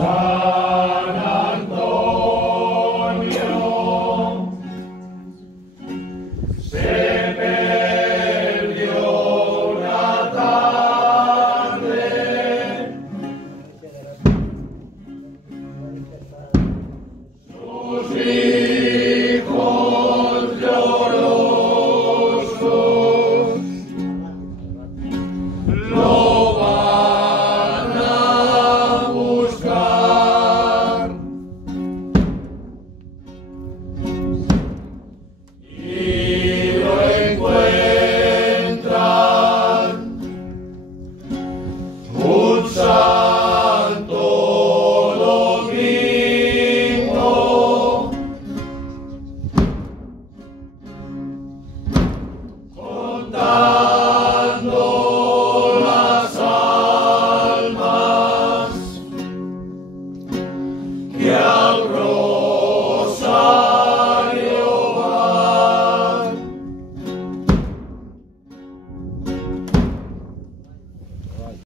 San Antonio se perdió una tarde, sus hijos llorosos lo van a buscar y lo encuentran un santo domingo, contando las almas que